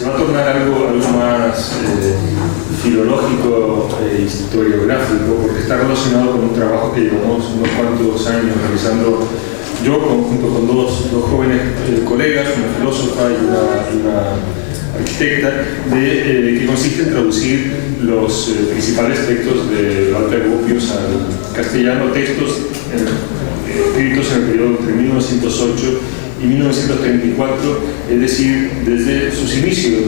se va a tornar algo más filológico e historiográfico, porque está relacionado con un trabajo que llevamos unos cuantos años realizando yo junto con dos jóvenes colegas, una filósofa y una arquitecta, que consiste en traducir los principales textos de Walter Gropius al castellano, textos escritos en el periodo entre 1908 y 1934, es decir, desde sus inicios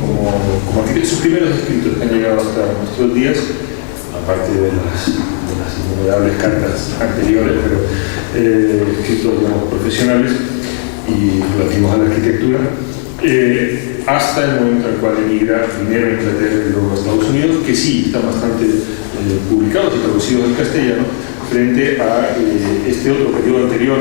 como arquitecto, sus primeros escritos que han llegado hasta nuestros días, aparte de las innumerables cartas anteriores, pero escritos, digamos, profesionales y relativos a la arquitectura, hasta el momento en el cual emigra primero a Inglaterra y luego a Estados Unidos, que sí están bastante publicados y traducidos al castellano, frente a este otro periodo anterior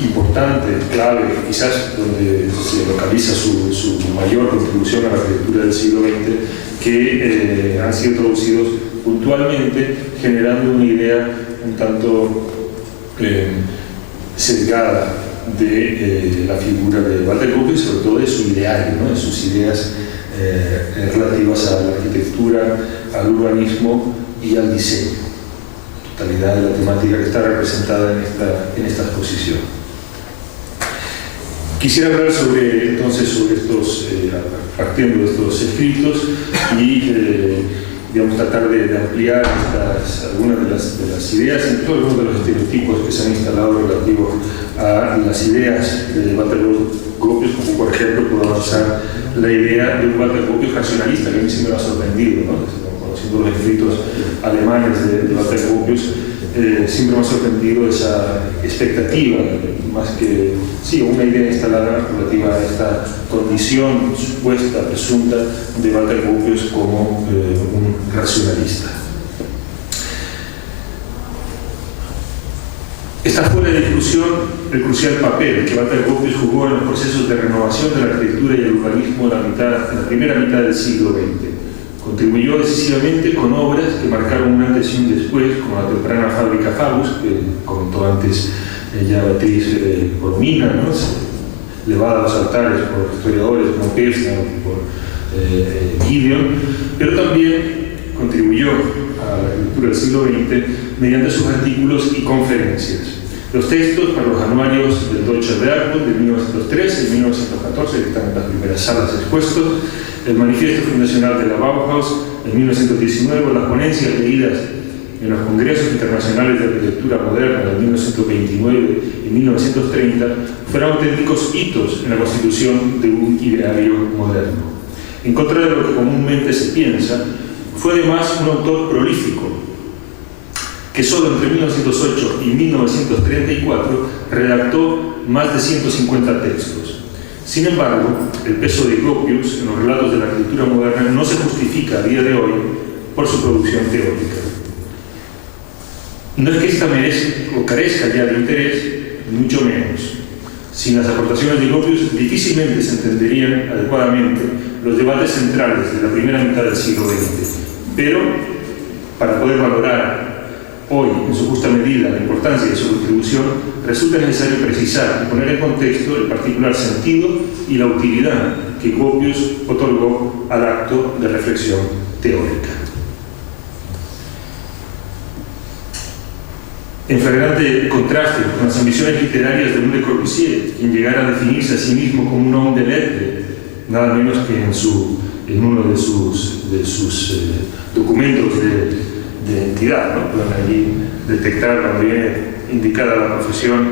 importante, clave, quizás donde se localiza su mayor contribución a la arquitectura del siglo XX, que han sido traducidos puntualmente, generando una idea un tanto sesgada de la figura de Walter Gropius y sobre todo de su ideario, ¿no? De sus ideas relativas a la arquitectura, al urbanismo y al diseño. La totalidad de la temática que está representada en esta exposición. Quisiera hablar entonces sobre estos, partiendo de estos escritos y digamos, tratar de ampliar algunas de las ideas, incluso algunos de los estereotipos que se han instalado relativos a las ideas de Walter Gropius, como por ejemplo puedo avanzar la idea de un Walter Gropius racionalista, que a mí siempre me ha sorprendido, ¿no? Conociendo los escritos alemanes de Walter Gropius, siempre me ha sorprendido esa expectativa, más que sí, una idea instalada relativa a esta condición supuesta, presunta, de Walter Gropius como un racionalista. Está fuera de discusión el crucial papel que Walter Gropius jugó en los procesos de renovación de la arquitectura y el urbanismo en la primera mitad del siglo XX. Contribuyó decisivamente con obras que marcaron un antes y un después, como la temprana Fábrica Faust, que comentó antes ella Beatriz Cormina, ¿no? Elevada a los altares por historiadores como Pesna o por Gideon, pero también contribuyó a la arquitectura del siglo XX mediante sus artículos y conferencias. Los textos para los anuarios del Deutscher Werkbund de 1913 y 1914, que están en las primeras salas expuestos, el manifiesto fundacional de la Bauhaus en 1919, las ponencias leídas en los congresos internacionales de arquitectura moderna de 1929 y 1930 fueron auténticos hitos en la constitución de un ideario moderno. En contra de lo que comúnmente se piensa, fue además un autor prolífico, que solo entre 1908 y 1934 redactó más de 150 textos. Sin embargo, el peso de Gropius en los relatos de la arquitectura moderna no se justifica a día de hoy por su producción teórica. No es que ésta merezca o carezca ya de interés, ni mucho menos. Sin las aportaciones de Gropius difícilmente se entenderían adecuadamente los debates centrales de la primera mitad del siglo XX. Pero, para poder valorar hoy, en su justa medida, la importancia de su contribución, resulta necesario precisar y poner en contexto el particular sentido y la utilidad que Gropius otorgó al acto de reflexión teórica. En flagrante contraste con las ambiciones literarias de Le Corbusier, quien llegara a definirse a sí mismo como un hombre de lettres, nada menos que en uno de sus documentos de entidad, ¿no? Pueden allí detectar cuando viene indicada la profesión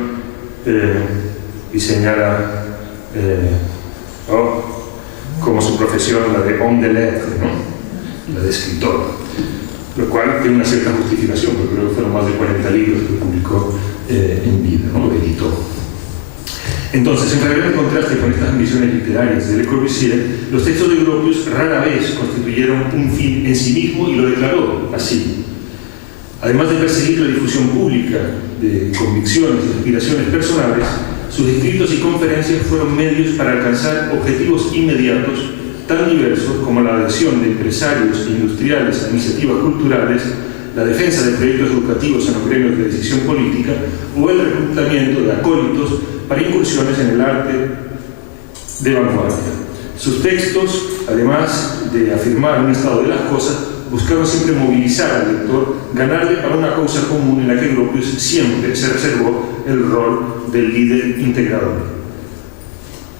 y señala como su profesión la de homme de lettres, ¿no? La de escritor, lo cual tiene una cierta justificación, porque creo que fueron más de 40 libros que publicó en vida, ¿no? Editó. Entonces, en flagrante contraste con estas ambiciones literarias de Le Corbusier, los textos de Gropius rara vez constituyeron un fin en sí mismo y lo declaró así. Además de perseguir la difusión pública de convicciones y aspiraciones personales, sus escritos y conferencias fueron medios para alcanzar objetivos inmediatos tan diversos como la adhesión de empresarios e industriales a iniciativas culturales, la defensa de proyectos educativos en los gremios de decisión política o el reclutamiento de acólitos para incursiones en el arte de vanguardia. Sus textos, además de afirmar un estado de las cosas, buscaron siempre movilizar al lector, ganarle para una causa común en la que Gropius siempre se reservó el rol del líder integrador.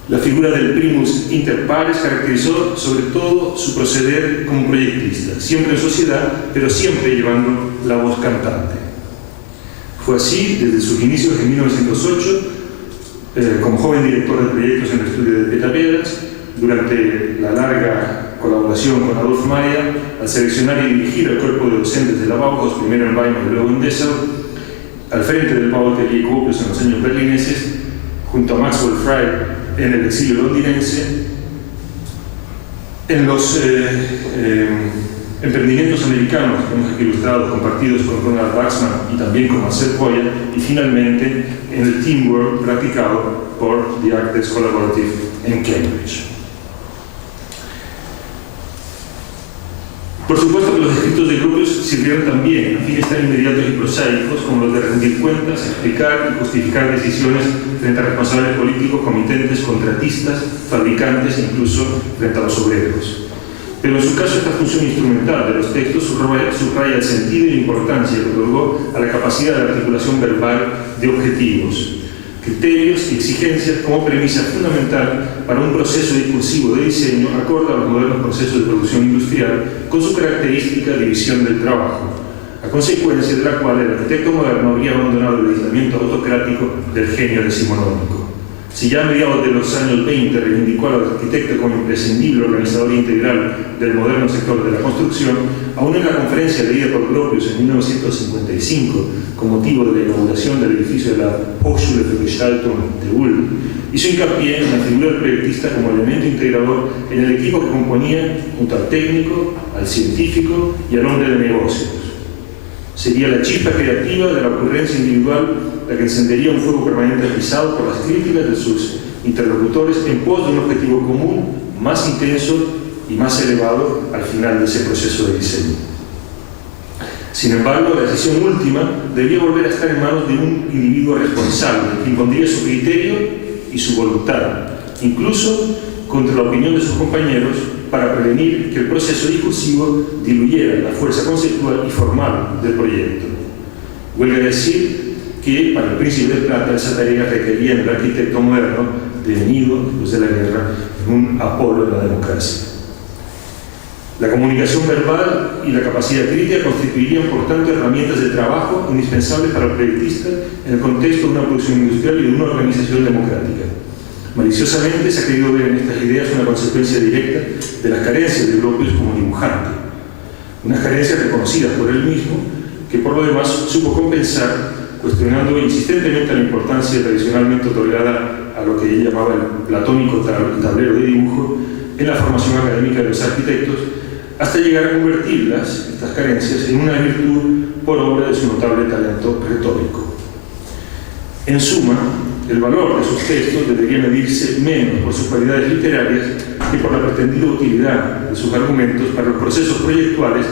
La figura del primus inter pares caracterizó sobre todo su proceder como proyectista, siempre en sociedad, pero siempre llevando la voz cantante. Fue así desde sus inicios en 1908, como joven director de proyectos en el estudio de Petapiedras, durante la larga colaboración con Adolf Mayer, al seleccionar y dirigir el cuerpo de docentes de la Bauhaus, primero en Weimar y luego en Dessau, al frente del Bauatelier Gropius en los años berlineses, junto a Maxwell Fry en el exilio londinense, en los emprendimientos americanos que hemos aquí ilustrado, compartidos con Ronald Waxman y también con Marcel Coya, y finalmente en el teamwork practicado por The Architects Collaborative en Cambridge. Por supuesto que los escritos de Gropius sirvieron también a fines tan inmediatos y prosaicos como los de rendir cuentas, explicar y justificar decisiones frente a responsables políticos, comitentes, contratistas, fabricantes e incluso frente a los obreros. Pero en su caso esta función instrumental de los textos subraya el sentido y la importancia que otorgó a la capacidad de articulación verbal de objetivos, criterios y exigencias como premisa fundamental para un proceso discursivo de diseño acorde a los modernos procesos de producción industrial con su característica división del trabajo, a consecuencia de la cual el arquitecto moderno habría abandonado el aislamiento autocrático del genio decimonónico. Si ya a mediados de los años 20 reivindicó al arquitecto como imprescindible organizador integral del moderno sector de la construcción, aún en la conferencia leída por Gropius en 1955 con motivo de la inauguración del edificio de la Hochschule für Gestaltung de Ulm, hizo hincapié en la figura del proyectista como elemento integrador en el equipo que componía junto al técnico, al científico y al hombre de negocios. Sería la chispa creativa de la ocurrencia individual la que encendería un fuego permanente atizado por las críticas de sus interlocutores en pos de un objetivo común más intenso y más elevado al final de ese proceso de diseño. Sin embargo, la decisión última debía volver a estar en manos de un individuo responsable que impondría su criterio y su voluntad, incluso contra la opinión de sus compañeros, para prevenir que el proceso discursivo diluyera la fuerza conceptual y formal del proyecto. Huelga decir que para el Príncipe de Plata esa tarea requería en el arquitecto moderno, devenido después de la guerra en un Apolo de la democracia. La comunicación verbal y la capacidad crítica constituirían, por tanto, herramientas de trabajo indispensables para el proyectista en el contexto de una producción industrial y de una organización democrática. Maliciosamente se ha querido ver en estas ideas una consecuencia directa de las carencias de Gropius como dibujante, unas carencias reconocidas por él mismo, que por lo demás supo compensar, cuestionando insistentemente la importancia tradicionalmente otorgada a lo que él llamaba el platónico tablero de dibujo en la formación académica de los arquitectos, hasta llegar a convertirlas, estas carencias, en una virtud por obra de su notable talento retórico. En suma, el valor de sus textos debería medirse menos por sus cualidades literarias que por la pretendida utilidad de sus argumentos para los procesos proyectuales,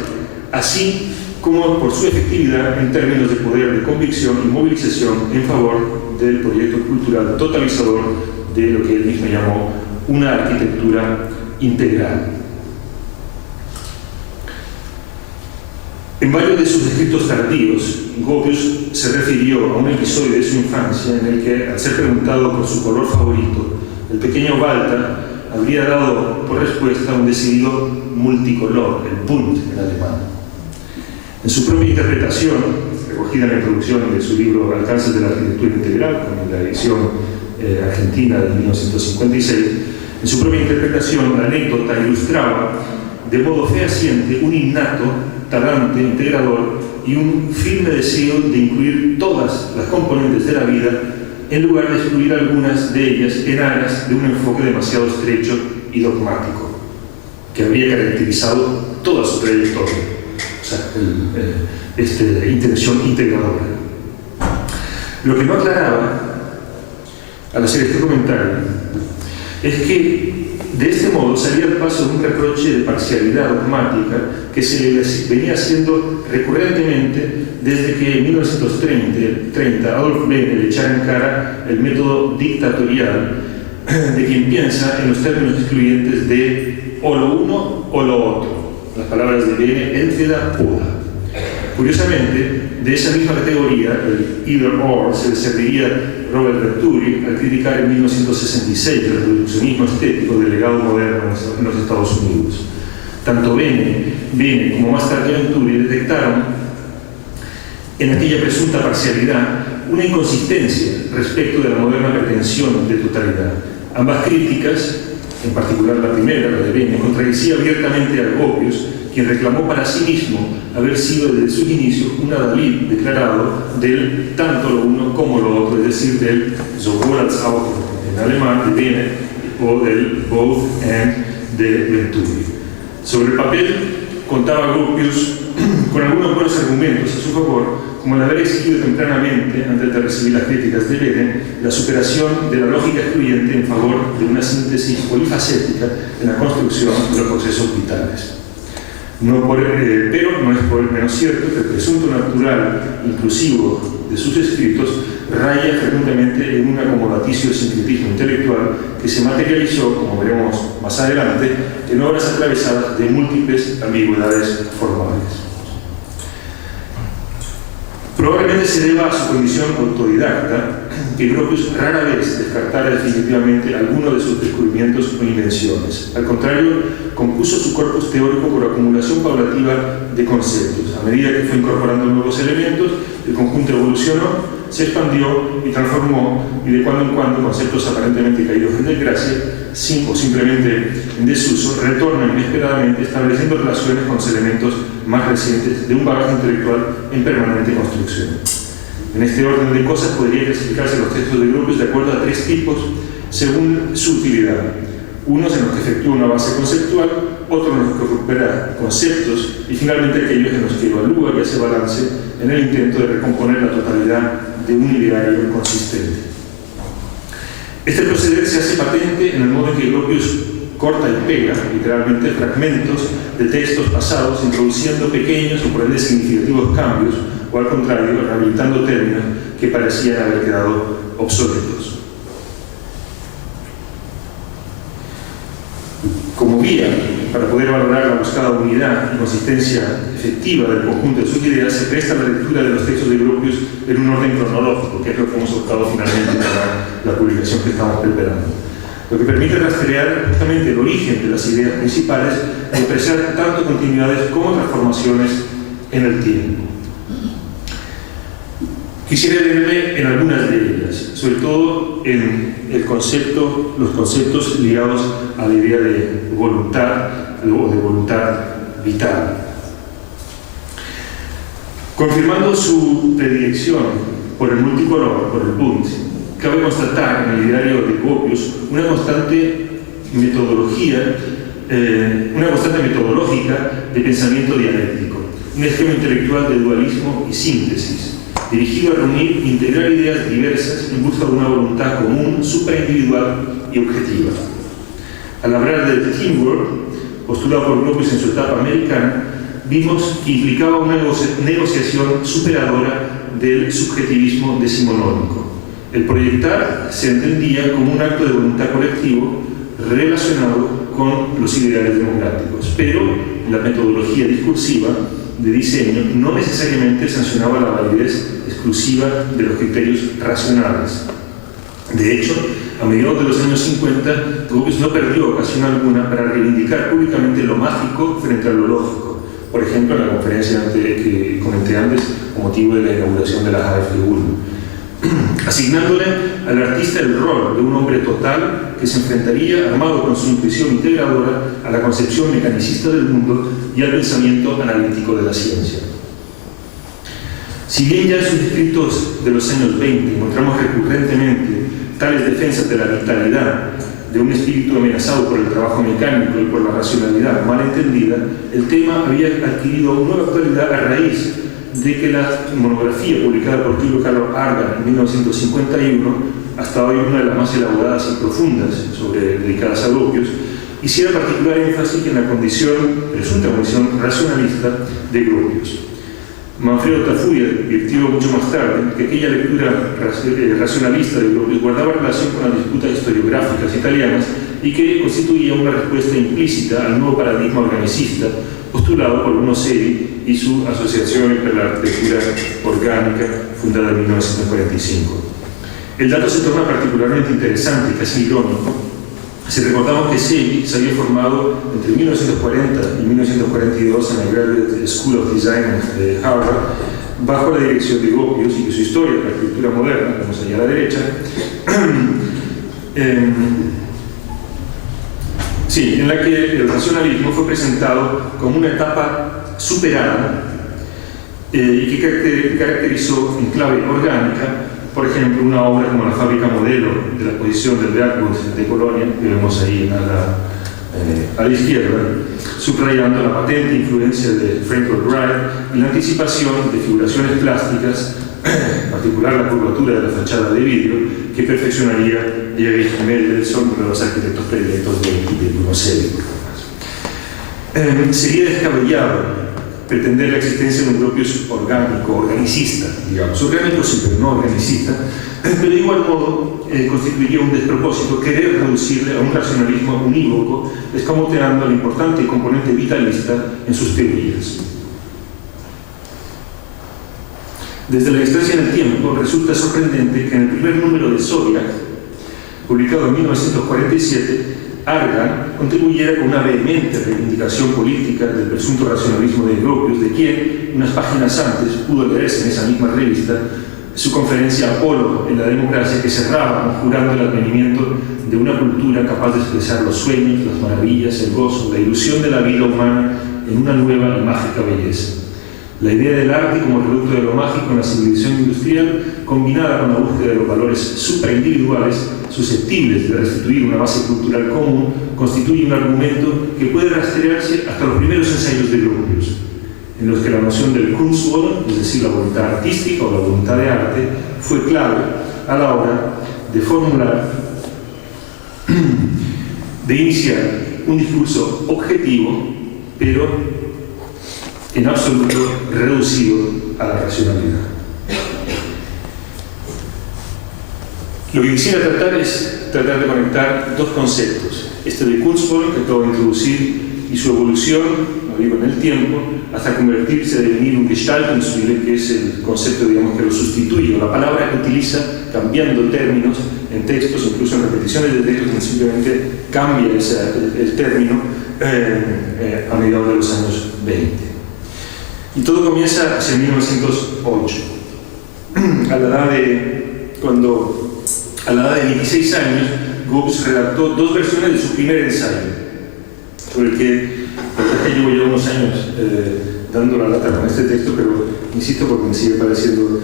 así como por su efectividad en términos de poder de convicción y movilización en favor del proyecto cultural totalizador de lo que él mismo llamó una arquitectura integral. En varios de sus escritos tardíos, Gropius se refirió a un episodio de su infancia en el que, al ser preguntado por su color favorito, el pequeño Walter habría dado por respuesta un decidido multicolor, el Bunt en alemán. En su propia interpretación, recogida en la introducción de su libro Alcances de la Arquitectura Integral, con la edición argentina de 1956, en su propia interpretación la anécdota ilustraba de modo fehaciente un innato talante integrador y un firme deseo de incluir todas las componentes de la vida en lugar de excluir algunas de ellas en aras de un enfoque demasiado estrecho y dogmático que habría caracterizado toda su trayectoria, o sea, intención integradora. Lo que no aclaraba al hacer este comentario es que de este modo salía al paso de un reproche de parcialidad dogmática que se le venía haciendo recurrentemente desde que en 1930 Adolf Bene le echara en cara el método dictatorial de quien piensa en los términos excluyentes de o lo uno o lo otro, las palabras de Bene, Entweder oder. Curiosamente, de esa misma categoría, el either or, se le serviría Robert Venturi al criticar en 1966 el reduccionismo estético del legado moderno en los Estados Unidos. Tanto Bene como más tarde Venturi detectaron en aquella presunta parcialidad una inconsistencia respecto de la moderna pretensión de totalidad. Ambas críticas, en particular la primera, la de Bene, contradecía abiertamente a Gropius, quien reclamó para sí mismo haber sido desde sus inicios un adalid declarado del tanto lo uno como lo otro, es decir, del sowohl als auch en alemán de Bene o del both and de Venturi. Sobre el papel contaba Gropius con algunos buenos argumentos a su favor, como el haber exigido tempranamente, antes de recibir las críticas de Bene, la superación de la lógica excluyente en favor de una síntesis polifacética en la construcción de los procesos vitales. Pero no es por el menos cierto que el presunto natural inclusivo de sus escritos raya frecuentemente en un acomodaticio sincretismo intelectual que se materializó, como veremos más adelante, en obras atravesadas de múltiples ambigüedades formales. Probablemente se deba a su condición autodidacta que Gropius rara vez descartara definitivamente alguno de sus descubrimientos o invenciones. Al contrario, compuso su corpus teórico por acumulación paulativa de conceptos. A medida que fue incorporando nuevos elementos, el conjunto evolucionó, se expandió y transformó, y de cuando en cuando conceptos aparentemente caídos en desgracia, o simplemente en desuso, retornan inesperadamente estableciendo relaciones con los elementos más recientes de un bagaje intelectual en permanente construcción. En este orden de cosas podría clasificarse los textos de Gropius de acuerdo a tres tipos según su utilidad. Unos en los que efectúa una base conceptual, otros en los que recupera conceptos y finalmente aquellos en los que evalúa y hace balance en el intento de recomponer la totalidad de un ideario consistente. Este proceder se hace patente en el modo en que Gropius corta y pega, literalmente, fragmentos de textos pasados, introduciendo pequeños o por ende significativos cambios, o al contrario, rehabilitando términos que parecían haber quedado obsoletos. Como guía para poder valorar la buscada unidad y consistencia efectiva del conjunto de sus ideas, se presta la lectura de los textos de Gropius en un orden cronológico, que es lo que hemos optado finalmente para la publicación que estamos preparando, lo que permite rastrear justamente el origen de las ideas principales y apreciar tanto continuidades como transformaciones en el tiempo. Quisiera leerle en algunas de ellas, sobre todo en los conceptos ligados a la idea de voluntad o de voluntad vital. Confirmando su predilección por el multicolor, por el Bund, cabe constatar en el ideario de Gropius una constante metodológica de pensamiento dialéctico, un esquema intelectual de dualismo y síntesis, dirigido a reunir e integrar ideas diversas en busca de una voluntad común, superindividual y objetiva. Al hablar del teamwork, postulado por Gropius en su etapa americana, vimos que implicaba una negociación superadora del subjetivismo decimonónico. El proyectar se entendía como un acto de voluntad colectivo relacionado con los ideales democráticos, pero la metodología discursiva de diseño no necesariamente sancionaba la validez exclusiva de los criterios racionales. De hecho, a mediados de los años 50, Gropius no perdió ocasión alguna para reivindicar públicamente lo mágico frente a lo lógico, por ejemplo, en la conferencia que comenté antes, con motivo de la inauguración de la AFG 1. Asignándole al artista el rol de un hombre total que se enfrentaría, armado con su intuición integradora, a la concepción mecanicista del mundo y al pensamiento analítico de la ciencia. Si bien ya en sus escritos de los años 20 encontramos recurrentemente tales defensas de la vitalidad de un espíritu amenazado por el trabajo mecánico y por la racionalidad mal entendida, el tema había adquirido nueva actualidad a raíz de que la monografía publicada por Giulio Carlo Argan en 1951, hasta hoy una de las más elaboradas y profundas dedicadas a Gropius, hiciera particular énfasis en la presunta condición racionalista de Gropius. Manfredo Tafuria advirtió mucho más tarde que aquella lectura racionalista de Gropius guardaba relación con las disputas historiográficas italianas y que constituía una respuesta implícita al nuevo paradigma organicista postulado por Bruno Seri y su Asociación para la Arquitectura Orgánica, fundada en 1945. El dato se torna particularmente interesante y casi irónico si recordamos que Seri se había formado entre 1940 y 1942 en la Graduate School of Design de Harvard bajo la dirección de Gropius, y que su historia de la arquitectura moderna, vemos allá a la derecha, en la que el racionalismo fue presentado como una etapa superada y que caracterizó en clave orgánica, por ejemplo, una obra como la fábrica modelo de la exposición del Bergwood de Colonia, que vemos ahí a la izquierda, subrayando la patente influencia de Frank Lloyd Wright y la anticipación de figuraciones plásticas, en particular la curvatura de la fachada de vidrio, que perfeccionaría Erich Mendelssohn, uno de los arquitectos predilectos de Bruno Seri. Sería descabellado pretender la existencia de un Gropius orgánico, organicista, digamos. Orgánico sí, pero no organicista, pero de igual modo constituiría un despropósito querer reducirle a un racionalismo unívoco, escamoteando el importante componente vitalista en sus teorías. Desde la distancia en el tiempo, resulta sorprendente que en el primer número de Zodiac, publicado en 1947, Argan contribuyera con una vehemente reivindicación política del presunto racionalismo de Gropius, de quien, unas páginas antes, pudo leerse en esa misma revista su conferencia Apolo en la democracia, que cerraba conjurando el advenimiento de una cultura capaz de expresar los sueños, las maravillas, el gozo, la ilusión de la vida humana en una nueva y mágica belleza. La idea del arte como reducto de lo mágico en la civilización industrial, combinada con la búsqueda de los valores supraindividuales susceptibles de restituir una base cultural común, constituye un argumento que puede rastrearse hasta los primeros ensayos de Gropius, en los que la noción del Kunstwollen, es decir, la voluntad artística o la voluntad de arte, fue clave a la hora de formular, de iniciar un discurso objetivo, pero en absoluto reducido a la racionalidad. Lo que quisiera tratar es tratar de conectar dos conceptos, este de Kunstwollen, que acabo de introducir, y su evolución, lo digo, en el tiempo, hasta convertirse, devenir un Gestaltungswille, que es el concepto, digamos, que lo sustituye, o la palabra que utiliza cambiando términos en textos, incluso en repeticiones de textos, donde simplemente cambia el término a mediados de los años 20. Y todo comienza hacia 1908, a la edad de 26 años, Gropius redactó dos versiones de su primer ensayo, sobre el que llevo ya unos años dando la lata con este texto, pero insisto porque me sigue pareciendo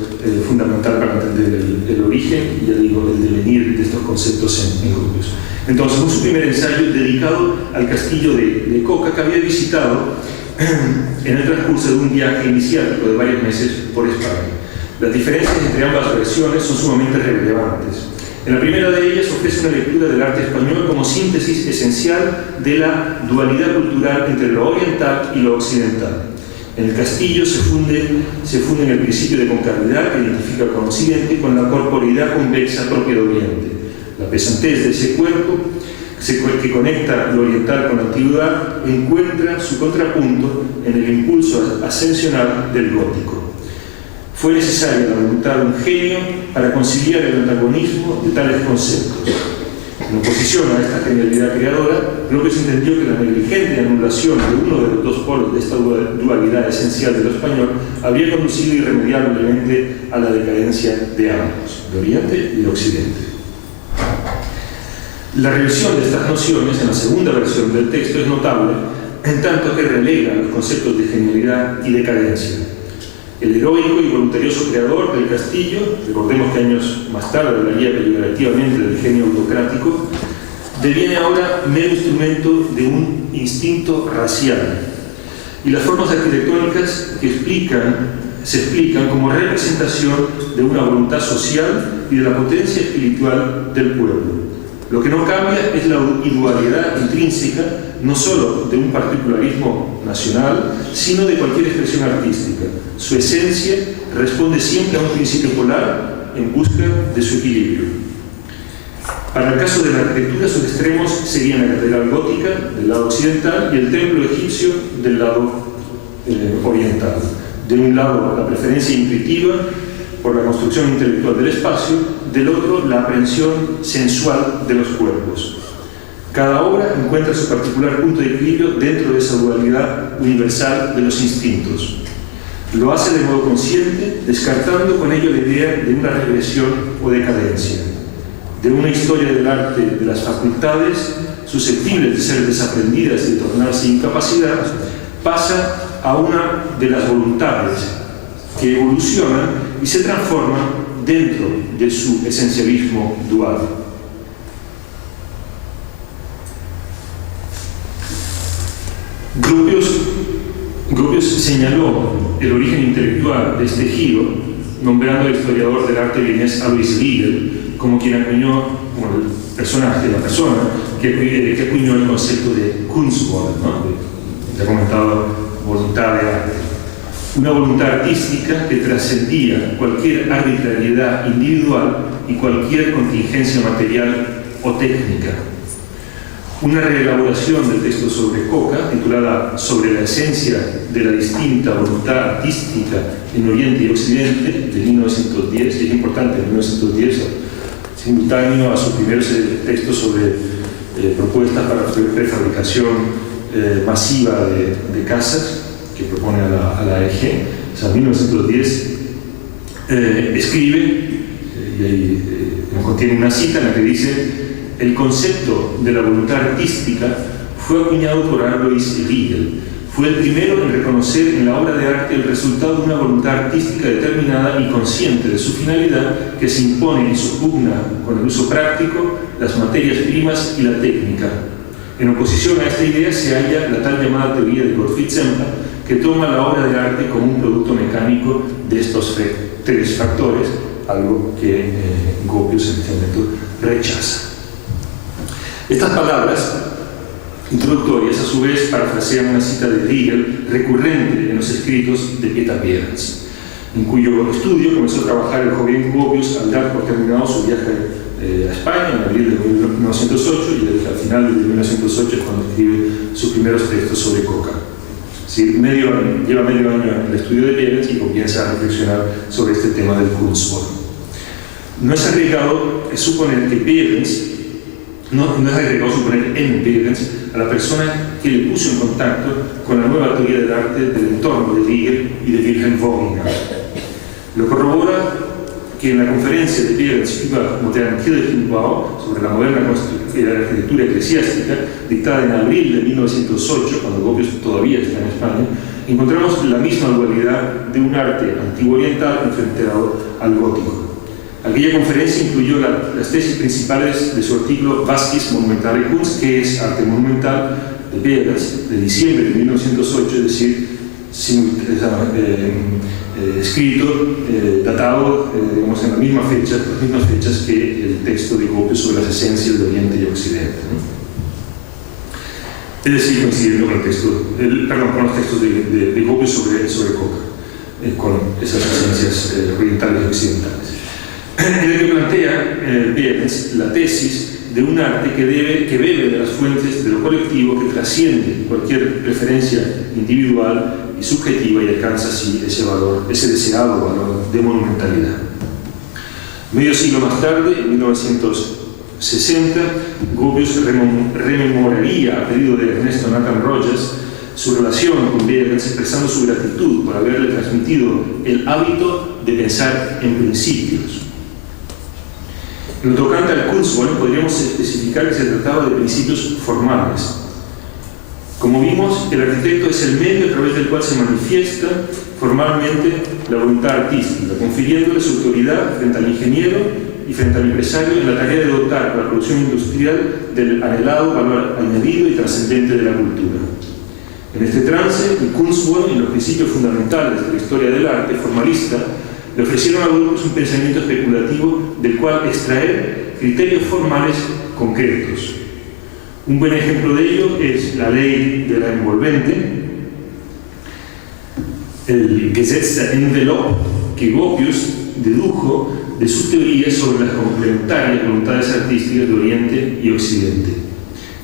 fundamental para entender el origen y, ya digo, el devenir de estos conceptos en Gropius. Entonces, fue su primer ensayo dedicado al castillo de Coca, que había visitado en el transcurso de un viaje iniciático de varios meses por España. Las diferencias entre ambas versiones son sumamente relevantes. En la primera de ellas ofrece una lectura del arte español como síntesis esencial de la dualidad cultural entre lo oriental y lo occidental. En el castillo se funde en el principio de concavidad que identifica con Occidente con la corporeidad convexa propia de Oriente. La pesantez de ese cuerpo que conecta lo oriental con la antigüedad encuentra su contrapunto en el impulso ascensional del gótico. Fue necesaria la voluntad de un genio para conciliar el antagonismo de tales conceptos. En oposición a esta genialidad creadora, Gropius entendió que la negligente anulación de uno de los dos polos de esta dualidad esencial de lo español habría conducido irremediablemente a la decadencia de ambos, de Oriente y de Occidente. La revisión de estas nociones en la segunda versión del texto es notable, en tanto que relega los conceptos de genialidad y decadencia. El heroico y voluntarioso creador del castillo, recordemos que años más tarde hablaría peyorativamente del genio autocrático, deviene ahora mero instrumento de un instinto racial. Y las formas arquitectónicas se explican como representación de una voluntad social y de la potencia espiritual del pueblo. Lo que no cambia es la individualidad intrínseca no solo de un particularismo nacional, sino de cualquier expresión artística. Su esencia responde siempre a un principio polar en busca de su equilibrio. Para el caso de la arquitectura, sus extremos serían la catedral gótica del lado occidental y el templo egipcio del lado oriental. De un lado, la preferencia intuitiva por la construcción intelectual del espacio, del otro, la aprehensión sensual de los cuerpos. Cada obra encuentra su particular punto de equilibrio dentro de esa dualidad universal de los instintos. Lo hace de modo consciente, descartando con ello la idea de una regresión o decadencia, de una historia del arte de las facultades susceptibles de ser desaprendidas y de tornarse incapacidad, pasa a una de las voluntades que evolucionan y se transforman dentro de su esencialismo dual. Gropius señaló el origen intelectual de este giro, nombrando al historiador del arte vienés Alois Riegel como quien acuñó, como el personaje, la persona que acuñó el concepto de Kunstwort, ¿no? Ya comentado, voluntad de arte. Una voluntad artística que trascendía cualquier arbitrariedad individual y cualquier contingencia material o técnica. Una reelaboración del texto sobre Coca, titulada Sobre la esencia de la distinta voluntad artística en Oriente y Occidente, de 1910, y es importante, en 1910, simultáneo a sus primeros textos sobre propuestas para prefabricación masiva de casas, que propone a la AEG. O sea, en 1910 escribe, y ahí nos contiene una cita en la que dice: el concepto de la voluntad artística fue acuñado por Alois Riegel. Fue el primero en reconocer en la obra de arte el resultado de una voluntad artística determinada y consciente de su finalidad, que se impone en su pugna con el uso práctico, las materias primas y la técnica. En oposición a esta idea se halla la tal llamada teoría de Gottfried Semper, que toma la obra de arte como un producto mecánico de estos tres factores, algo que Gropius en este momento rechaza. Estas palabras introductorias, a su vez, parafrasean una cita de Riegel recurrente en los escritos de Pieter Behrens, en cuyo estudio comenzó a trabajar el joven Gropius al dar por terminado su viaje a España en abril de 1908, y al final de 1908 es cuando escribe sus primeros textos sobre Coca. Es decir, lleva medio año en el estudio de Behrens y comienza a reflexionar sobre este tema del Kunstwort. No es arriesgado suponer que Behrens no es arriesgado suponer en Behrens a la persona que le puso en contacto con la nueva teoría del arte del entorno de Riegel y de Wilhelm Wöhringer. Lo corrobora que en la conferencia de Behrens über moderne Kirchenbau, sobre la moderna arquitectura eclesiástica, dictada en abril de 1908, cuando Gropius todavía está en España, encontramos la misma dualidad de un arte antiguo oriental enfrentado al gótico. Aquella conferencia incluyó las tesis principales de su artículo Vasquis Monumentale Kunst, que es arte monumental, de Behrens, de diciembre de 1908, es decir, escrito, datado, digamos, en las mismas fechas que el texto de Gropius sobre las esencias de Oriente y Occidente, ¿no? Es decir, coincidiendo con con los textos de Gropius sobre Coca, con esas esencias orientales y occidentales. En el que plantea Behrens la tesis de un arte que bebe de las fuentes de lo colectivo, que trasciende cualquier preferencia individual y subjetiva y alcanza así ese deseado valor de monumentalidad. Medio siglo más tarde, en 1960, Gropius rememoraría a pedido de Ernesto Nathan Rogers su relación con Behrens, expresando su gratitud por haberle transmitido el hábito de pensar en principios. En lo tocante al Kunstwort, podríamos especificar que se trataba de principios formales. Como vimos, el arquitecto es el medio a través del cual se manifiesta formalmente la voluntad artística, confiriéndole su autoridad frente al ingeniero y frente al empresario en la tarea de dotar a la producción industrial del anhelado valor añadido y trascendente de la cultura. En este trance, el Kunstwort y los principios fundamentales de la historia del arte formalista le ofrecieron a Gropius un pensamiento especulativo del cual extraer criterios formales concretos. Un buen ejemplo de ello es la ley de la envolvente, el Gesetz der Envelope, que Gropius dedujo de sus teorías sobre las complementarias voluntades artísticas de Oriente y Occidente.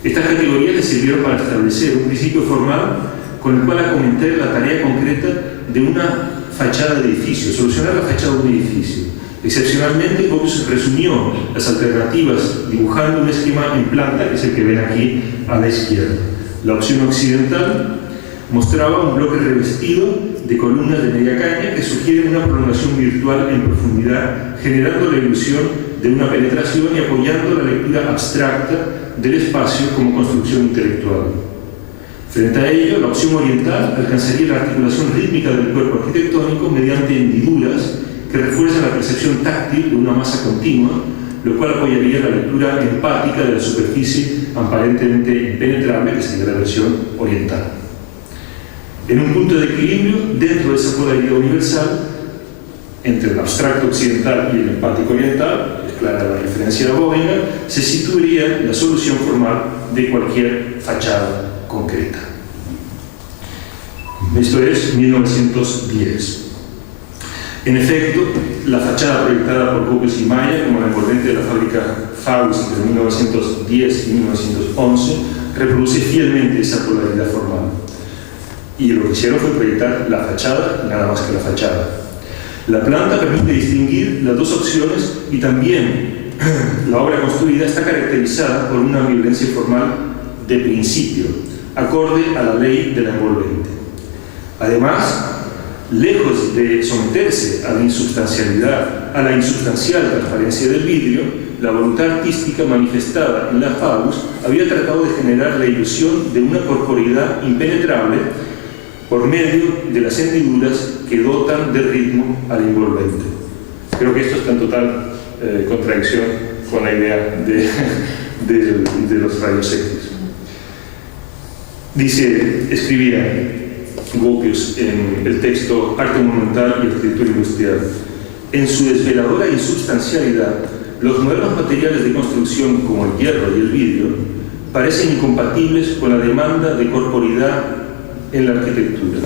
Estas categorías le sirvieron para establecer un principio formal con el cual acometer la tarea concreta de una fachada de edificio, solucionar la fachada de un edificio. Excepcionalmente, Gropius resumió las alternativas dibujando un esquema en planta, que es el que ven aquí a la izquierda. La opción occidental mostraba un bloque revestido de columnas de media caña que sugieren una prolongación virtual en profundidad, generando la ilusión de una penetración y apoyando la lectura abstracta del espacio como construcción intelectual. Frente a ello, la opción oriental alcanzaría la articulación rítmica del cuerpo arquitectónico mediante hendiduras que refuerzan la percepción táctil de una masa continua, lo cual apoyaría la lectura empática de la superficie aparentemente impenetrable, que sería la versión oriental. En un punto de equilibrio, dentro de esa polaridad universal, entre el abstracto occidental y el empático oriental, es clara la referencia a Boehringer, se situaría la solución formal de cualquier fachada concreta. Esto es 1910. En efecto, la fachada proyectada por Gropius y Maya como la envolvente de la fábrica Faust entre 1910 y 1911 reproduce fielmente esa polaridad formal. Y lo que hicieron fue proyectar la fachada y nada más que la fachada. La planta permite distinguir las dos opciones y también la obra construida está caracterizada por una ambivalencia formal de principio, acorde a la ley de la envolvente. Además, lejos de someterse a la insubstancial transparencia del vidrio, la voluntad artística manifestada en la Faust había tratado de generar la ilusión de una corporeidad impenetrable por medio de las hendiduras que dotan de ritmo al envolvente. Creo que esto está en total contradicción con la idea de los rayos X. Escribía Gropius en el texto Arte Monumental y Arquitectura Industrial: en su desveladora insubstancialidad, los modernos materiales de construcción como el hierro y el vidrio parecen incompatibles con la demanda de corporeidad en la arquitectura.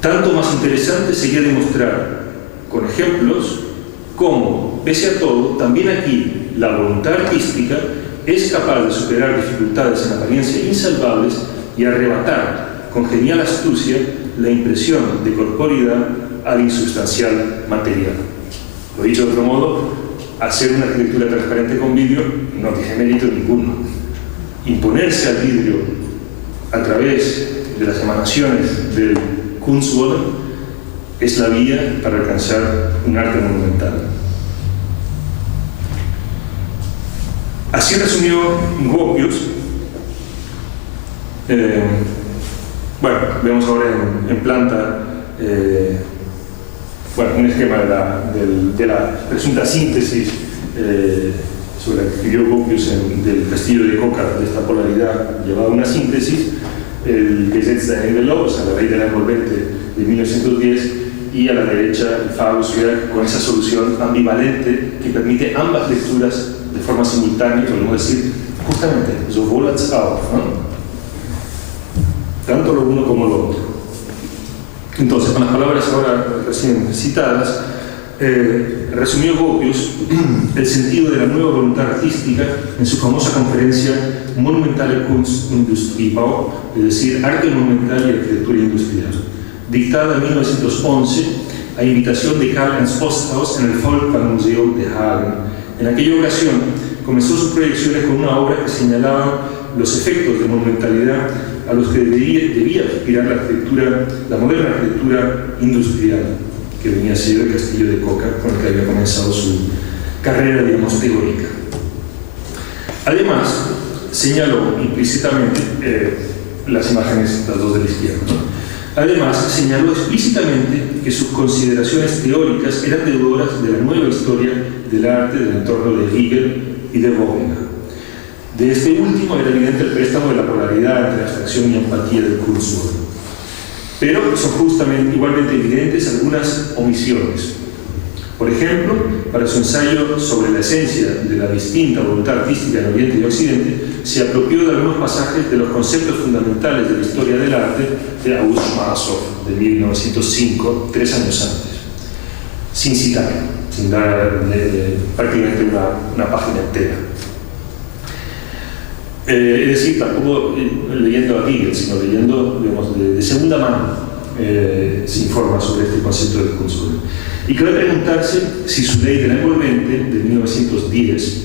Tanto más interesante sería demostrar con ejemplos cómo, pese a todo, también aquí la voluntad artística es capaz de superar dificultades en apariencia insalvables y arrebatar con genial astucia la impresión de corporeidad al insubstancial material. Lo dicho de otro modo, hacer una arquitectura transparente con vidrio no tiene mérito ninguno. Imponerse al vidrio a través de las emanaciones del Kunstwollen es la vía para alcanzar un arte monumental. Así resumió Gropius. Bueno, vemos ahora en planta un esquema de la presunta síntesis sobre la que escribió Gropius del castillo de Coca, de esta polaridad llevada a una síntesis, el Gesetz der Envelope, o sea, la ley de la envolvente de 1910, y a la derecha el Faust con esa solución ambivalente que permite ambas lecturas de forma simultánea, podemos decir justamente sowohl als auch, ¿no? Tanto lo uno como lo otro. Entonces, con las palabras ahora recién citadas, resumió Gropius el sentido de la nueva voluntad artística en su famosa conferencia Monumentale Kunst und Industriebau, es decir, Arte Monumental y Arquitectura Industrial, dictada en 1911 a invitación de Karl Ernst Posthaus en el Volksmuseum de Hagen. En aquella ocasión comenzó sus proyecciones con una obra que señalaba los efectos de monumentalidad a los que debía aspirar la moderna arquitectura industrial, que venía a ser el castillo de Coca, con el que había comenzado su carrera, digamos, teórica. Además, señaló implícitamente las imágenes, las dos de la izquierda, ¿no? Además, señaló explícitamente que sus consideraciones teóricas eran deudoras de la nueva historia del arte del entorno de Hegel y de Boehringer. De este último era evidente el préstamo de la polaridad entre abstracción y empatía del Kunstwollen. Pero son justamente igualmente evidentes algunas omisiones. Por ejemplo, para su ensayo sobre la esencia de la distinta voluntad artística en Oriente y Occidente, se apropió de algunos pasajes de los conceptos fundamentales de la historia del arte de August Masov, de 1905, 3 años antes, sin citar, sin dar prácticamente una página entera. Es decir, tampoco leyendo a Hegel, sino leyendo, digamos, de segunda mano, se informa sobre este concepto del Kunstwerk. Y cabe preguntarse si su ley de la envolvente, de 1910,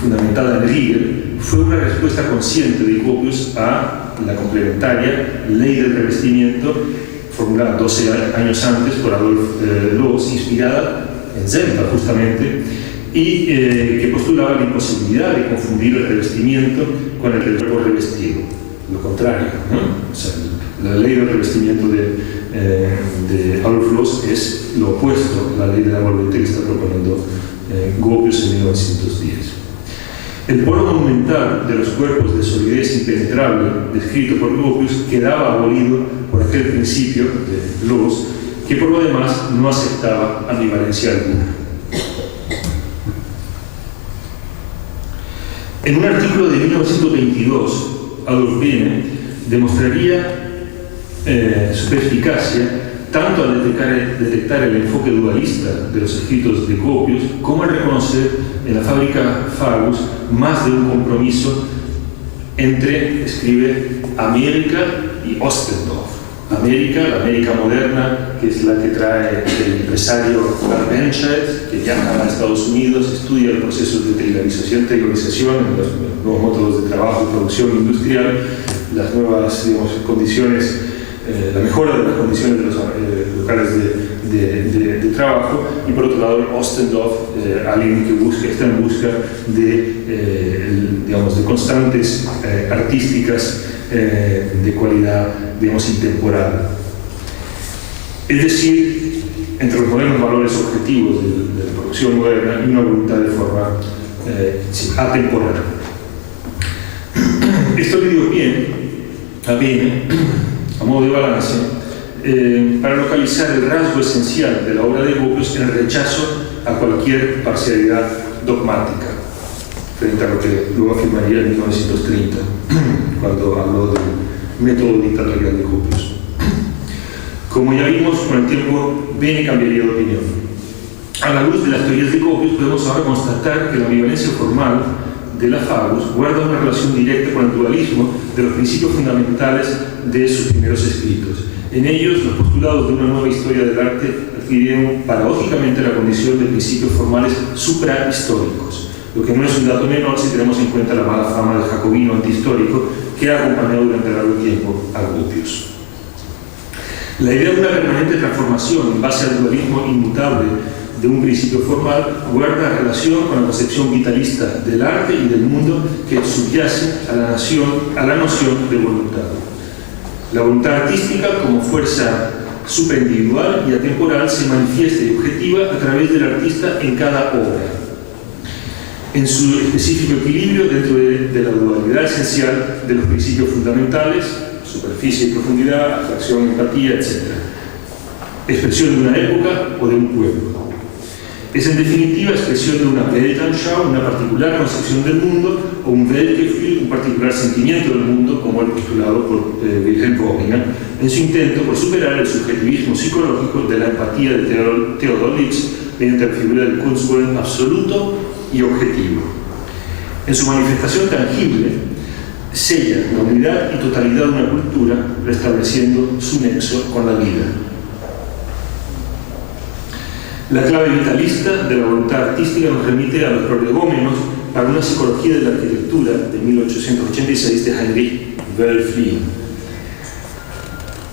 fundamentada en Hegel, fue una respuesta consciente de Gropius a la complementaria ley del revestimiento, formulada 12 años antes por Adolf Loos, inspirada en Zempa justamente, y que postulaba la imposibilidad de confundir el revestimiento con el cuerpo revestido. Lo contrario, ¿no? O sea, la ley del revestimiento de Adolf Loos es lo opuesto a la ley de la envolvente que está proponiendo Gropius en 1910. El polo monumental de los cuerpos de solidez impenetrable descrito por Gropius quedaba abolido por aquel principio de Loos, que por lo demás no aceptaba ambivalencia alguna. En un artículo de 1922, Adolf Bene demostraría su perspicacia tanto al detectar el enfoque dualista de los escritos de Gropius, como al reconocer en la fábrica Fagus más de un compromiso entre, escribe, América y Ostendorf. América, la América moderna, que es la que trae el empresario Garbenschet, que viaja a Estados Unidos, estudia el proceso de teilorización, los nuevos métodos de trabajo y producción industrial, las nuevas, digamos, condiciones, la mejora de las condiciones de los locales de trabajo, y por otro lado Ostendorf, alguien que está en busca de constantes artísticas de cualidad, digamos, intemporal. Es decir, entre los modernos valores objetivos de la producción moderna y una voluntad de forma atemporal. Esto le dio pie a Bene, a modo de balance, para localizar el rasgo esencial de la obra de Gropius en el rechazo a cualquier parcialidad dogmática, frente a lo que luego afirmaría en 1930, cuando habló del método dictatorial de Gropius. Como ya vimos, con el tiempo Bene cambiaría de opinión. A la luz de las teorías de Gropius, podemos ahora constatar que la ambivalencia formal de la Fagus guarda una relación directa con el dualismo de los principios fundamentales de sus primeros escritos. En ellos, los postulados de una nueva historia del arte adquirieron paradójicamente la condición de principios formales suprahistóricos, lo que no es un dato menor si tenemos en cuenta la mala fama del jacobino antihistórico que ha acompañado durante largo tiempo a Gropius. La idea de una permanente transformación en base al dualismo inmutable de un principio formal guarda relación con la concepción vitalista del arte y del mundo que subyace a la noción de voluntad. La voluntad artística, como fuerza superindividual y atemporal, se manifiesta y objetiva a través del artista en cada obra, en su específico equilibrio dentro de la dualidad esencial de los principios fundamentales, superficie y profundidad, abstracción, empatía, etc. Expresión de una época o de un pueblo. Es en definitiva expresión de una Weltanschauung, una particular concepción del mundo, o un Weltgefühl, un particular sentimiento del mundo, como el postulado por Wilhelm Wöhringer, en su intento por superar el subjetivismo psicológico de la empatía de Theodor Lipps mediante la figura del Kunstwerk absoluto y objetivo. En su manifestación tangible, sella la unidad y totalidad de una cultura, restableciendo su nexo con la vida. La clave vitalista de la voluntad artística nos remite a los prolegómenos para una psicología de la arquitectura de 1886 de Heinrich Wölfflin.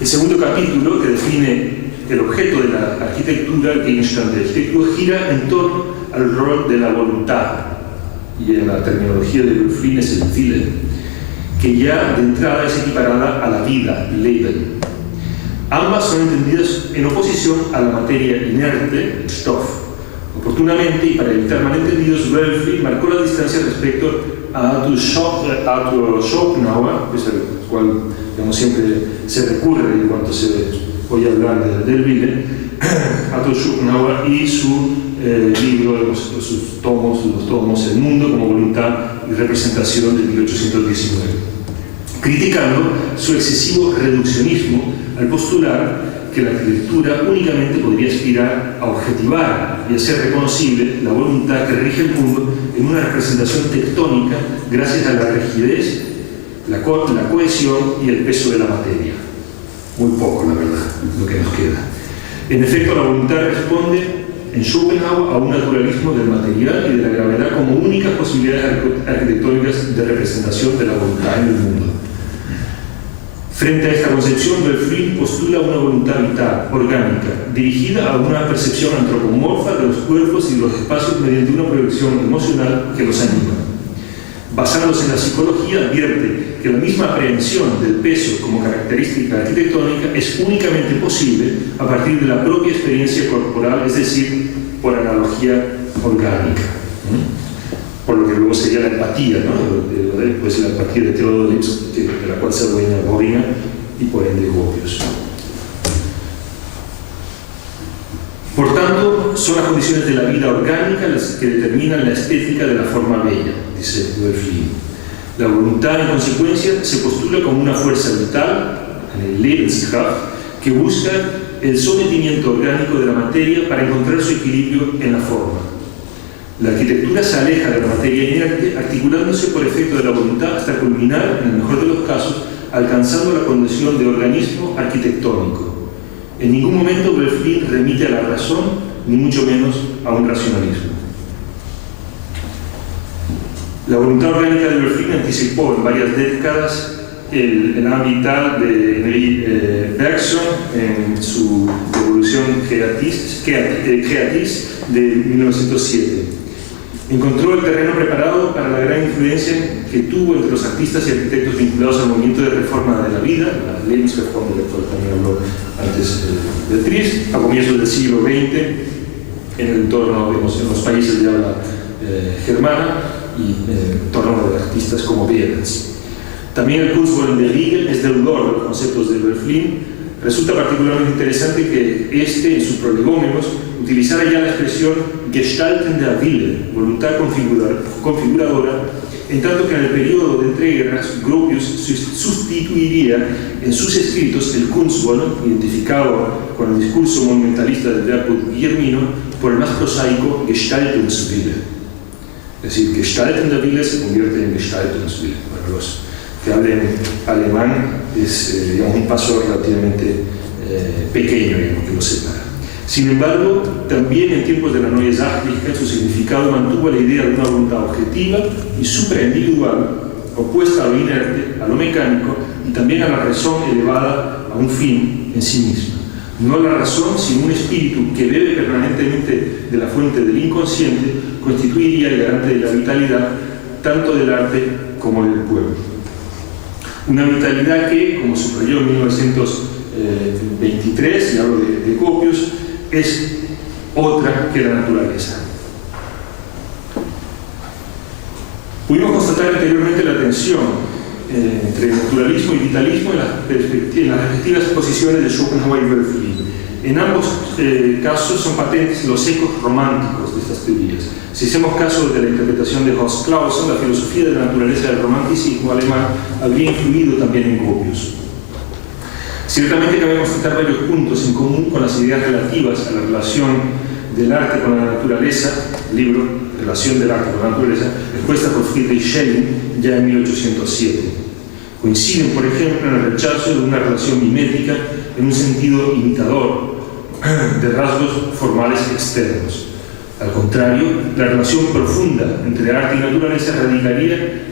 El segundo capítulo, que define el objeto de la arquitectura, el Gegenstand de arquitectura, gira en torno al rol de la voluntad, y en la terminología de Wölfflin es el Wille, que ya de entrada es equiparada a la vida, Leben. Ambas son entendidas en oposición a la materia inerte, Stoff. Oportunamente, y para evitar malentendidos, Wölfflin marcó la distancia respecto a Arthur Schopenhauer, que es el cual, digamos, siempre se recurre en cuanto se oye hablar del Wille, Arthur Schopenhauer y su libro, los tomos El mundo como voluntad y representación de 1819, criticando su excesivo reduccionismo al postular que la arquitectura únicamente podría aspirar a objetivar y hacer reconocible la voluntad que rige el mundo en una representación tectónica gracias a la rigidez, la cohesión y el peso de la materia. Muy poco, la verdad, lo que nos queda. En efecto, la voluntad responde en Schopenhauer a un naturalismo del material y de la gravedad como únicas posibilidades arquitectónicas de representación de la voluntad en el mundo. Frente a esta concepción, Berflin postula una voluntad vital, orgánica, dirigida a una percepción antropomorfa de los cuerpos y de los espacios mediante una proyección emocional que los anima. Basándose en la psicología, advierte que la misma aprehensión del peso como característica arquitectónica es únicamente posible a partir de la propia experiencia corporal, es decir, por analogía orgánica. Por lo que luego sería la empatía, ¿no? Pues la empatía de Theodor Lipps, de la cual se adueña Bobina y por ende Gropius. Por tanto, son las condiciones de la vida orgánica las que determinan la estética de la forma bella, dice Berflin. La voluntad, en consecuencia, se postula como una fuerza vital, el Lebenskraft, que busca el sometimiento orgánico de la materia para encontrar su equilibrio en la forma. La arquitectura se aleja de la materia inerte, articulándose por efecto de la voluntad hasta culminar, en el mejor de los casos, alcanzando la condición de organismo arquitectónico. En ningún momento Berflin remite a la razón, ni mucho menos a un racionalismo. La voluntad orgánica de Berflin anticipó en varias décadas el vital de Henri Bergson en su Evolución Creatis de 1907. Encontró el terreno preparado para la gran influencia que tuvo entre los artistas y arquitectos vinculados al movimiento de reforma de la vida, la Lebensreform, de la cual también habló antes Beatriz, a comienzos del siglo XX, en el entorno, digamos, en los países de habla germana y en torno de artistas como Behrens. También el Kunstwollen der Riegel es deudor de los conceptos de Berflin. Resulta particularmente interesante que este, en sus prolegómenos, utilizara ya la expresión Gestalten der Wille, voluntad configuradora, en tanto que en el periodo de entreguerras Gropius sustituiría en sus escritos el Kunstwollen, identificado con el discurso monumentalista del Bergkut guillermino, por el más prosaico Gestaltungswille. Es decir, Gestalten der Wille se convierte en Gestaltungswille. Para los que hablen alemán es digamos, un paso relativamente pequeño, digamos, que lo separa. Sin embargo, también en tiempos de la Neue Sachlichkeit su significado mantuvo la idea de una voluntad objetiva y supraindividual, opuesta a lo inerte, a lo mecánico y también a la razón elevada a un fin en sí misma. No la razón, sino un espíritu que bebe permanentemente de la fuente del inconsciente, constituiría el garante de la vitalidad tanto del arte como del pueblo. Una vitalidad que, como subrayó en 1923, y hablo de Gropius, es otra que la naturaleza. Pudimos constatar anteriormente la tensión entre naturalismo y vitalismo en las respectivas posiciones de Schopenhauer y Berflin. En ambos casos son patentes los ecos románticos de estas teorías. Si hacemos caso de la interpretación de Horst Clausen, la filosofía de la naturaleza del romanticismo alemán habría influido también en Gropius. Ciertamente cabe constatar varios puntos en común con las ideas relativas a la relación del arte con la naturaleza, libro Relación del arte con la naturaleza, expuesta por Friedrich Schelling ya en 1807. Coinciden, por ejemplo, en el rechazo de una relación mimética en un sentido imitador de rasgos formales externos. Al contrario, la relación profunda entre arte y naturaleza radicaría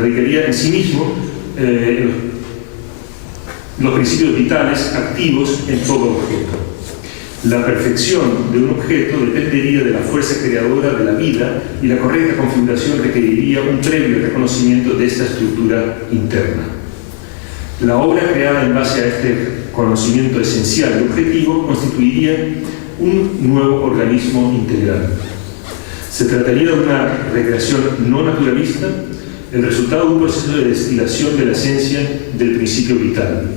radicaría en sí mismo los principios vitales activos en todo objeto. La perfección de un objeto dependería de la fuerza creadora de la vida y la correcta configuración requeriría un previo reconocimiento de esta estructura interna. La obra creada en base a este conocimiento esencial y objetivo constituiría un nuevo organismo integral. Se trataría de una recreación no naturalista, el resultado de un proceso de destilación de la esencia del principio vital.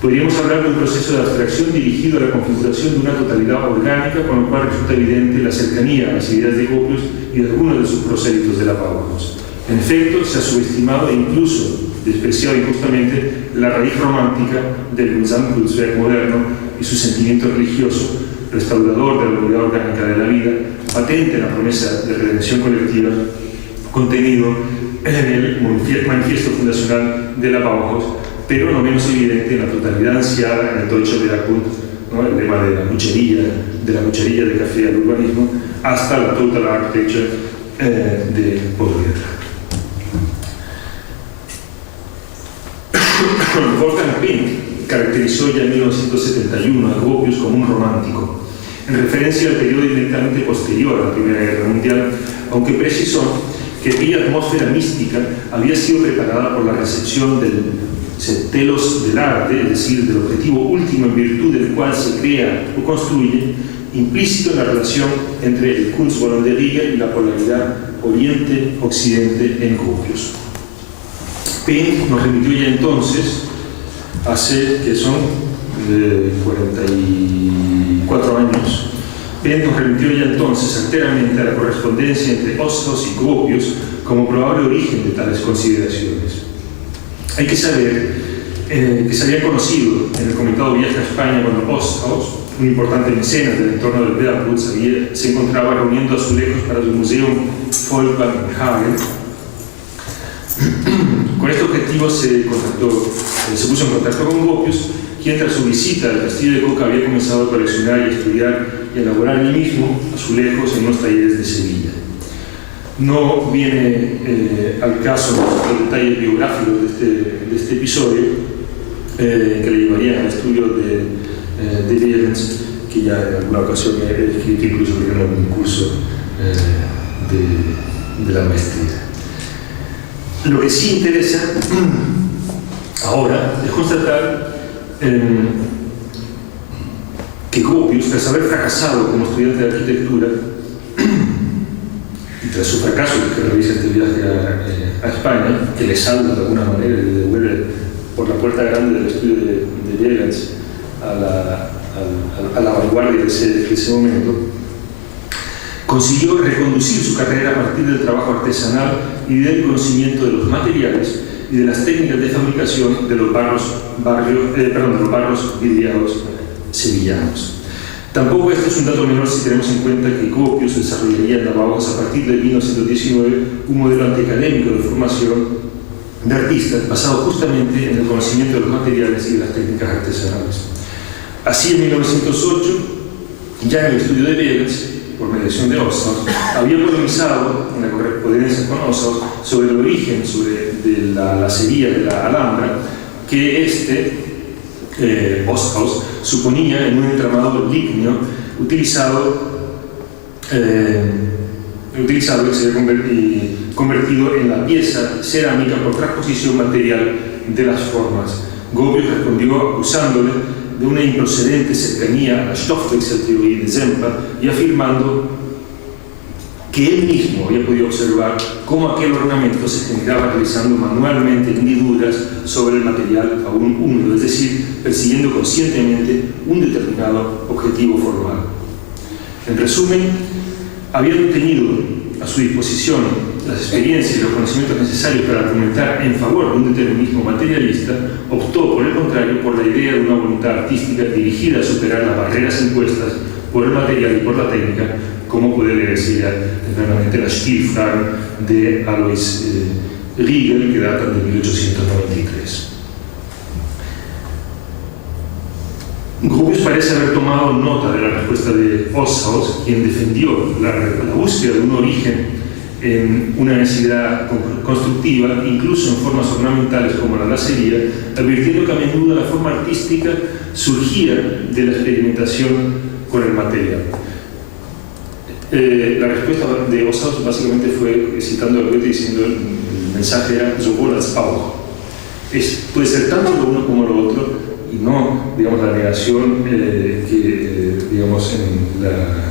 Podríamos hablar de un proceso de abstracción dirigido a la configuración de una totalidad orgánica, con lo cual resulta evidente la cercanía a las ideas de Gropius y de algunos de sus prosélitos de la Bauhaus. En efecto, se ha subestimado e incluso despreciado injustamente la raíz romántica del Gesamtkunstwerk moderno y su sentimiento religioso, restaurador de la unidad orgánica de la vida, patente en la promesa de redención colectiva, contenido en el manifiesto fundacional de la Bauhaus, pero no menos evidente en la totalidad ansiada en el Deutsche Lehrerkunst, ¿no? El lema de la muchería de café al urbanismo, hasta la Total Architecture de Baudelaire. Wolfgang Pink caracterizó ya en 1971 a Gropius como un romántico, en referencia al periodo inmediatamente posterior a la Primera Guerra Mundial, aunque precisó que aquella atmósfera mística había sido preparada por la recepción del telos del arte, es decir, del objetivo último en virtud del cual se crea o construye, implícito en la relación entre el Kunstwolle de Riga y la polaridad Oriente-Occidente en Gropius. Pink nos remitió ya entonces, hace que son 44 años, Pink nos remitió ya entonces enteramente a la correspondencia entre Osthaus y Gropius como probable origen de tales consideraciones. Hay que saber que se había conocido en el comentado viaje a España cuando Osthaus, un importante mecenas del entorno del Lehrerkunst, se encontraba reuniendo azulejos para su Museum Folkwang en Hagen. Con este objetivo se puso en contacto con Gropius, quien tras su visita al castillo de Coca había comenzado a coleccionar y estudiar y elaborar él mismo azulejos en unos talleres de Sevilla. No viene al caso los detalles biográficos de este episodio, que le llevarían al estudio de Behrens, que ya en alguna ocasión he escrito incluso en un curso de la maestría. Lo que sí interesa ahora es constatar que Gropius, tras haber fracasado como estudiante de arquitectura y tras su fracaso que realiza este viaje a España, que le salva de alguna manera y le devuelve por la puerta grande del estudio de Behrens a la vanguardia de ese momento, consiguió reconducir su carrera a partir del trabajo artesanal y del conocimiento de los materiales y de las técnicas de fabricación de los barros vidriados sevillanos. Tampoco este es un dato menor si tenemos en cuenta que Gropius desarrollaría en la Bauhaus a partir de 1919 un modelo antiacadémico de formación de artistas basado justamente en el conocimiento de los materiales y de las técnicas artesanales. Así, en 1908, ya en el estudio de Behrens, por mediación de Osthaus, había polemizado en la correspondencia con Osthaus sobre el origen de la cerilla de la Alhambra que Osthaus suponía en un entramado lígneo utilizado que se había convertido en la pieza cerámica por transposición material de las formas. Gropius respondió acusándole de una improcedente cercanía a la Stoffwechseltheorie de Semper y afirmando que él mismo había podido observar cómo aquel ornamento se generaba realizando manualmente hendiduras sobre el material aún húmedo, es decir, persiguiendo conscientemente un determinado objetivo formal. En resumen, habiendo tenido a su disposición las experiencias y los conocimientos necesarios para argumentar en favor de un determinismo materialista, optó, por el contrario, por la idea de una voluntad artística dirigida a superar las barreras impuestas por el material y por la técnica, como puede leerse ya tempranamente la Stilfragen de Alois Riegel, que data de 1893. Gropius parece haber tomado nota de la respuesta de Osthaus, quien defendió la búsqueda de un origen en una necesidad constructiva, incluso en formas ornamentales como la lacería, advirtiendo que a menudo la forma artística surgía de la experimentación con el material. La respuesta de Osthaus básicamente fue, citando a Goethe, diciendo el mensaje era sowohl als auch. Puede ser tanto lo uno como lo otro, y no, digamos, la negación digamos, la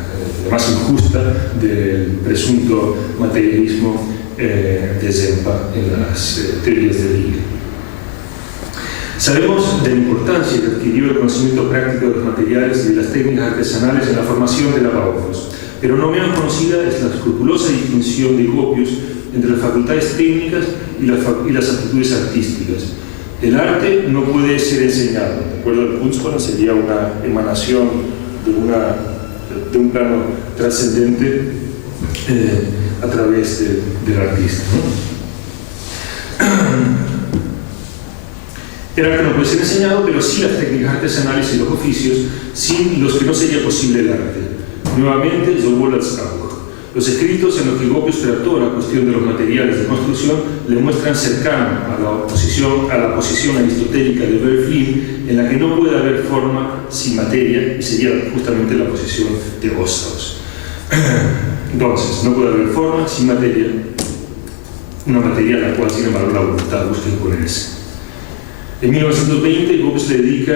más injusta del presunto materialismo de Semper en las teorías de Riegel. Sabemos de la importancia que adquirió el conocimiento práctico de los materiales y de las técnicas artesanales en la formación de la Bauhaus, pero no menos conocida es la escrupulosa distinción de Gropius entre las facultades técnicas y las aptitudes artísticas. El arte no puede ser enseñado. De acuerdo al Kunstform, sería una emanación de un plano trascendente a través del artista, ¿no? El arte no puede ser enseñado, pero sí las técnicas artesanales y los oficios, sin los que no sería posible el arte. Nuevamente, los escritos en los que Gropius trató la cuestión de los materiales de construcción le muestran cercano a la posición aristotélica de Berlin, en la que no puede haber forma sin materia, y sería justamente la posición de Osthaus. Entonces, no puede haber forma sin materia, una materia a la cual, sin embargo, la voluntad busca imponerse. En 1920, Gropius le dedica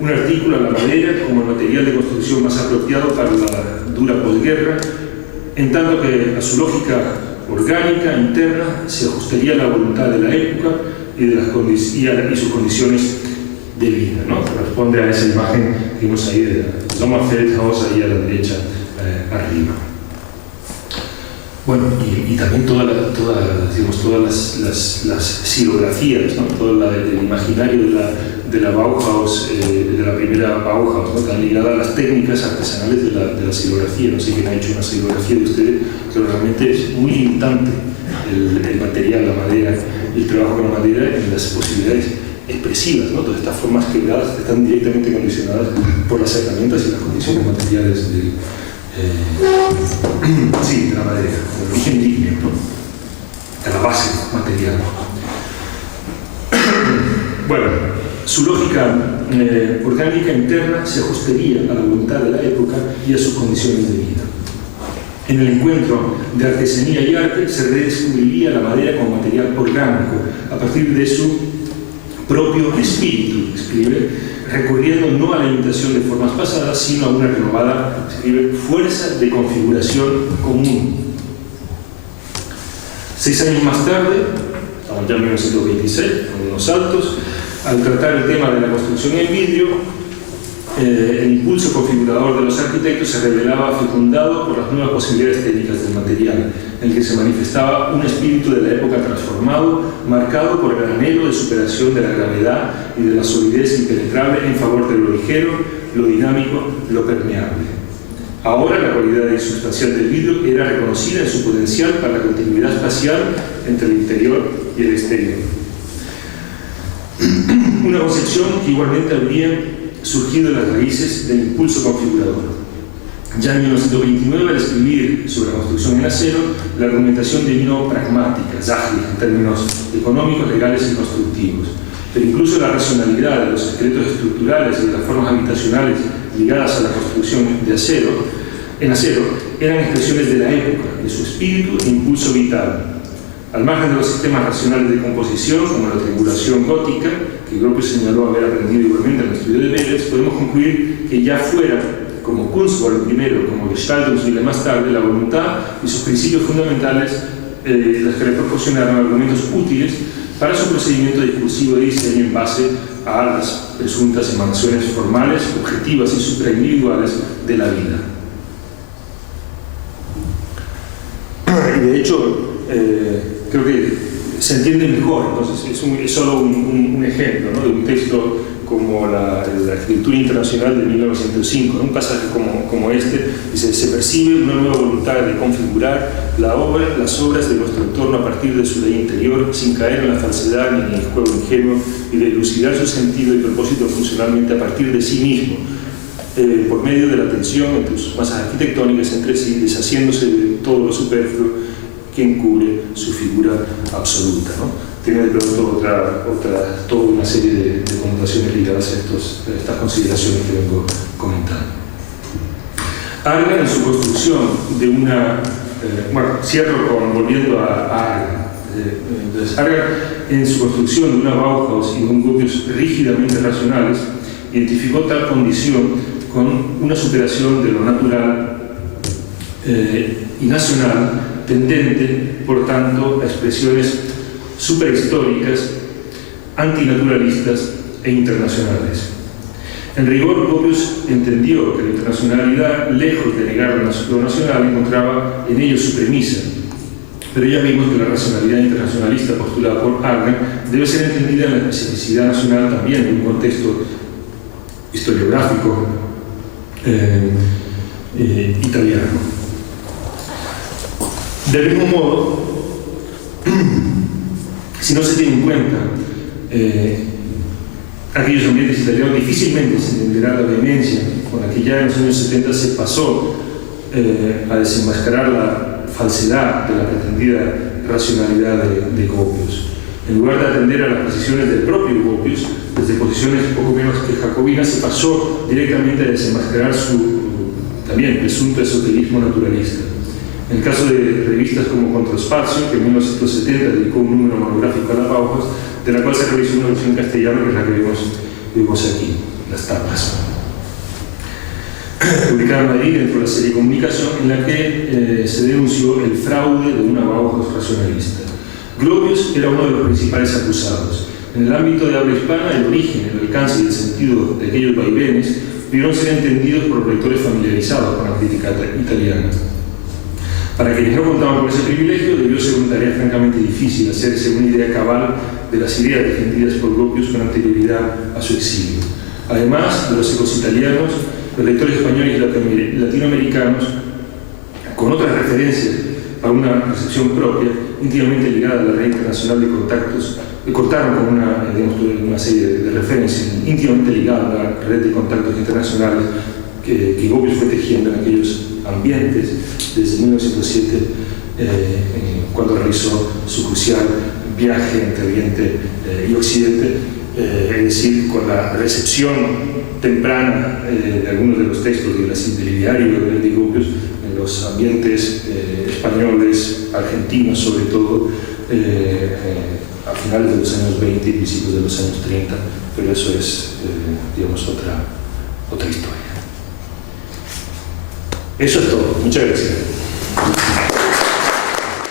un artículo a la madera como el material de construcción más apropiado para la dura posguerra, en tanto que a su lógica orgánica interna se ajustaría a la voluntad de la época y sus condiciones de vida, ¿no? Responde a esa imagen que vimos ahí de la Sommerfeld-Haus ahí a la derecha arriba. Bueno, y también todas las silografías, ¿no? Todo el imaginario de la Bauhaus, de la primera Bauhaus, ¿no? Tan ligada a las técnicas artesanales de la silografía. No sé quién ha hecho una silografía de ustedes, pero realmente es muy limitante el material, la madera, el trabajo con la madera en las posibilidades expresivas, ¿no? Todas estas formas quebradas están directamente condicionadas por las herramientas y las condiciones materiales de la madera, del origen ligneo, ¿no? De la base material. Bueno, su lógica orgánica interna se ajustaría a la voluntad de la época y a sus condiciones de vida. En el encuentro de artesanía y arte se redescubriría la madera como material orgánico a partir de su propio espíritu, escribe, recurriendo no a la imitación de formas pasadas, sino a una renovada, escribe, fuerza de configuración común. 6 años más tarde, estamos ya en 1926, con unos saltos, al tratar el tema de la construcción en vidrio, el impulso configurador de los arquitectos se revelaba fecundado por las nuevas posibilidades técnicas del material, en el que se manifestaba un espíritu de la época transformado, marcado por el anhelo de superación de la gravedad y de la solidez impenetrable en favor de lo ligero, lo dinámico, lo permeable. Ahora la cualidad insubstancial del vidrio era reconocida en su potencial para la continuidad espacial entre el interior y el exterior. Una concepción que igualmente habría surgido de las raíces del impulso configurador. Ya en 1929, al escribir sobre la construcción en acero, la argumentación devino pragmática, sachlich, en términos económicos, legales y constructivos. Pero incluso la racionalidad de los secretos estructurales y de las formas habitacionales ligadas a la construcción en acero eran expresiones de la época, de su espíritu e impulso vital. Al margen de los sistemas racionales de composición, como la triangulación gótica, que Gropius señaló haber aprendido igualmente en el estudio de Vélez, podemos concluir que ya fuera, como Kunstform primero, como Gestaltungswille más tarde, la voluntad y sus principios fundamentales las que le proporcionaron argumentos útiles para su procedimiento discursivo de diseño en base a las presuntas emanaciones formales, objetivas y supraindividuales de la vida. Y de hecho, creo que se entiende mejor, entonces es solo un ejemplo, ¿no? De un texto como la Arquitectura Internacional de 1905, ¿no? Un pasaje como este, dice: se percibe una nueva voluntad de configurar las obras de nuestro entorno a partir de su ley interior, sin caer en la falsedad ni en el juego ingenuo, y de elucidar su sentido y propósito funcionalmente a partir de sí mismo, por medio de la tensión entre sus masas arquitectónicas entre sí, deshaciéndose de todo lo superfluo que encubre su figura absoluta, ¿no? Tiene de pronto toda una serie de connotaciones ligadas a estas consideraciones que vengo comentando. Argan, en su construcción de una... volviendo a Argan. Entonces, Argan, en su construcción de una Bauhaus y de un Gropius rígidamente racionales, identificó tal condición con una superación de lo natural y nacional, tendente, por tanto, a expresiones superhistóricas, antinaturalistas, e internacionales. En rigor, Gropius entendió que la internacionalidad, lejos de negar lo nacional, encontraba en ello su premisa. Pero ya vimos que la racionalidad internacionalista postulada por Arlen debe ser entendida en la especificidad nacional también, en un contexto historiográfico italiano. Del mismo modo, si no se tiene en cuenta aquellos ambientes italianos, difícilmente se entenderá la vehemencia con la que ya en los años 70 se pasó a desenmascarar la falsedad de la pretendida racionalidad de Gropius. En lugar de atender a las posiciones del propio Gropius, desde posiciones poco menos que jacobinas, se pasó directamente a desenmascarar su también presunto esoterismo naturalista. En el caso de revistas como Controspazio, que en 1970 dedicó un número monográfico a la Bauhaus, de la cual se realizó una versión castellana, que es la que vemos aquí, las tapas. Publicada en Madrid dentro de la serie Comunicación, en la que se denunció el fraude de una Bauhaus racionalista. Gropius era uno de los principales acusados. En el ámbito de habla hispana, el origen, el alcance y el sentido de aquellos vaivenes pudieron ser entendidos por lectores familiarizados con la crítica italiana. Para quienes no contaban con ese privilegio, debió ser una tarea francamente difícil hacerse una idea cabal de las ideas defendidas por Gropius con anterioridad a su exilio. Además de los ecos italianos, los lectores españoles y latinoamericanos, con otras referencias para una recepción propia, íntimamente ligada a la red internacional de contactos, contaron con una serie de referencias íntimamente ligadas a la red de contactos internacionales que Gropius fue tejiendo en aquellos ambientes desde 1907, cuando realizó su crucial viaje entre Oriente y Occidente, es decir, con la recepción temprana de algunos de los textos del diario de Gropius en los ambientes españoles, argentinos sobre todo, a finales de los años 20 y principios de los años 30, pero eso es, digamos, otra historia. Eso es todo. Muchas gracias.